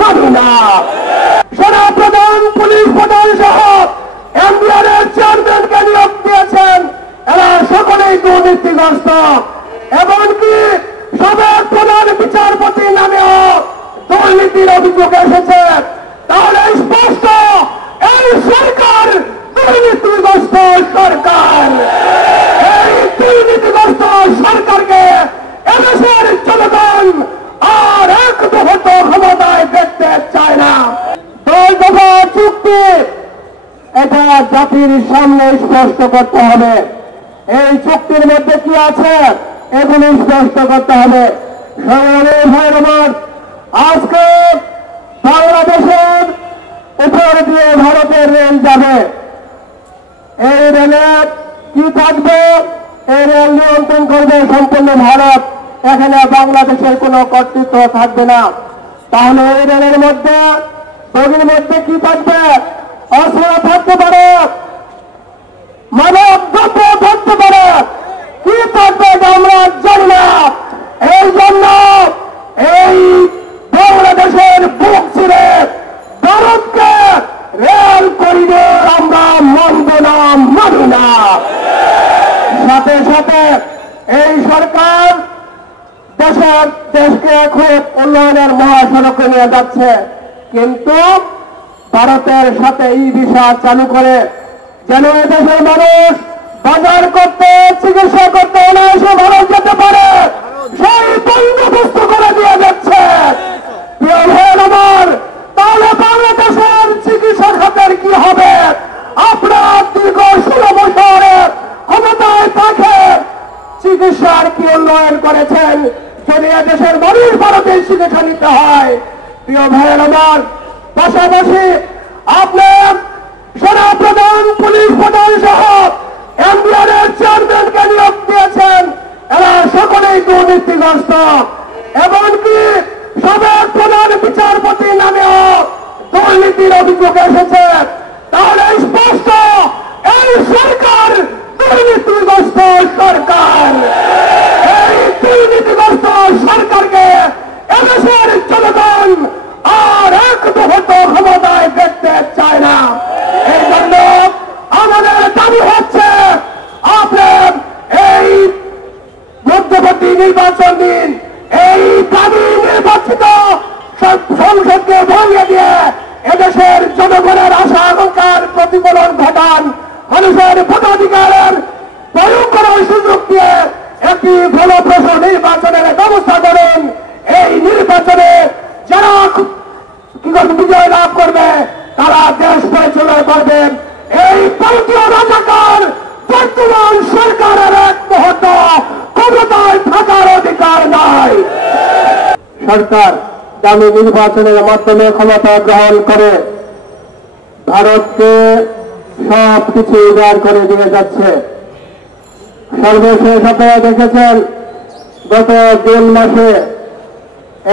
মানি না। সেনা প্রধান, পুলিশ প্রধান সহ এমবিআর এর চেয়ারম্যানকে নিয়োগ দিয়েছেন, এরা সকলেই দুর্নীতিগ্রস্ত। এমনকি সাবেক প্রধান বিচারপতির নামেও দুর্নীতির অভিযোগ এসেছে। তাহলে স্পষ্ট এই সরকার দুর্নীতিগ্রস্ত সরকার। এই দুর্নীতিগ্রস্ত সরকারকে এদেশের জনগণ আর এক মুহূর্ত ক্ষমতায় দেখতে চায় না। 10 দফা চুক্তি, এটা জাতির সামনে স্পষ্ট করতে হবে। এই চুক্তির মধ্যে কি আছে এগুলি স্পষ্ট করতে হবে। সংগ্রামী ভাইয়ের আমার, আজকে বাংলাদেশের উপর দিয়ে ভারতের রেল যাবে। এই রেলে কি থাকবে? এই রেল নিয়ন্ত্রণ করবে সম্পূর্ণ ভারত। এখানে বাংলাদেশের কোনো কর্তৃত্ব থাকবে না। তাহলে এই রেলের মধ্যে বগির মধ্যে কি থাকবে? অস্ত্র থাকতে পারে, মানব দ্রব্য থাকতে পারে, কি থাকবে আমরা জানি না। এই জন্য এই বাংলাদেশের বুক ছিঁড়ে ভারতকে রেল করিডোর আমরা মানব না, মানি না। সাথে সাথে এই সরকার দেশকে খুব উন্নয়নের মহাসড়কে নিয়ে যাচ্ছে, কিন্তু ভারতের সাথে এই ভিসা চালু করে যেন এদেশের মানুষ বাজার করতে, চিকিৎসা করতে অনায়াসে ভারত যেতে পারে, সেই বন্দোবস্ত করে দিয়ে যাচ্ছে। প্রিয় ভাই আমার, তাহলে বাংলাদেশের চিকিৎসা খাতের কি হবে? আপনার দীর্ঘ 16 বছরের ক্ষমতায় থাকে চিকিৎসার কি উন্নয়ন করেছেন? যদি এদেশের মানুষ ভারতের চিকিৎসা নিতে হয়, প্রিয় ভাইয়ের আমার, পাশাপাশি আপনার সেনা প্রধান, পুলিশ প্রধান সহ এমবিআর এর চেয়ারম্যানকে নিয়োগ দিয়েছেন, এরা সকলেই দুর্নীতিগ্রস্ত। এমনকি সাবেক প্রধান বিচারপতির নামেও দুর্নীতির অভিযোগ এসেছে। তাহলে স্পষ্ট এই সরকার দুর্নীতিগ্রস্ত সরকার। এই দুর্নীতিগ্রস্ত সরকারকে এদেশের জনগণ আর এক মুহূর্ত ক্ষমতায় দেখতে চায় না। এই জন্য আমাদের দাবি হচ্ছে, আপনার এই মধ্যবর্তী নির্বাচন দিন, এই দাবি নির্বাচিত সংসদকে ভঙ্গে দিয়ে এদেশের জনগণের আশা আকাঙ্ক্ষার প্রতিফলন ঘটান। মানুষের ভোটাধিকারের প্রয়োগ করার সুযোগ দিয়ে একটি ফলপ্রসূ নির্বাচনের ব্যবস্থা করুন। এই নির্বাচনে যারা বিজয় লাভ করবে তারা দেশ পরিচালনা করবেন। এই ভারতীয় রাজাকার বর্তমান সরকারের এক মুহূর্ত ক্ষমতায় থাকার অধিকার নাই। সরকার দামি নির্বাচনের মাধ্যমে ক্ষমতা গ্রহণ করে ভারতকে সবকিছু উদার করে দিয়ে যাচ্ছে। সর্বশেষ আপনারা দেখেছেন, গত জুন মাসে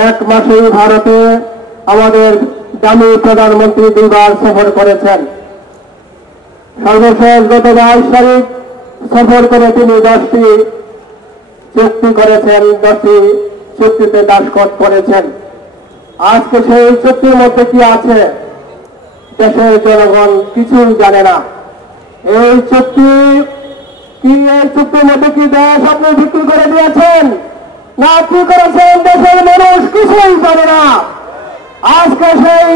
1 মাসেই ভারতে আমাদের দামি প্রধানমন্ত্রী 2 বার সফর করেছেন। সর্বশেষ গত 22 তারিখ সফর করে তিনি 10টি চুক্তি করেছেন, 10টি চুক্তিতে দাসখত করেছেন। আজকে সেই চুক্তির মধ্যে কি আছে দেশের জনগণ কিছুই জানে না। এই চুক্তি কি? এই চুক্তির মধ্যে কি দেশ আপনি বিক্রি করে দিয়েছেন না কি করেছেন দেশের মানুষ কিছুই জানে না। আজকে সেই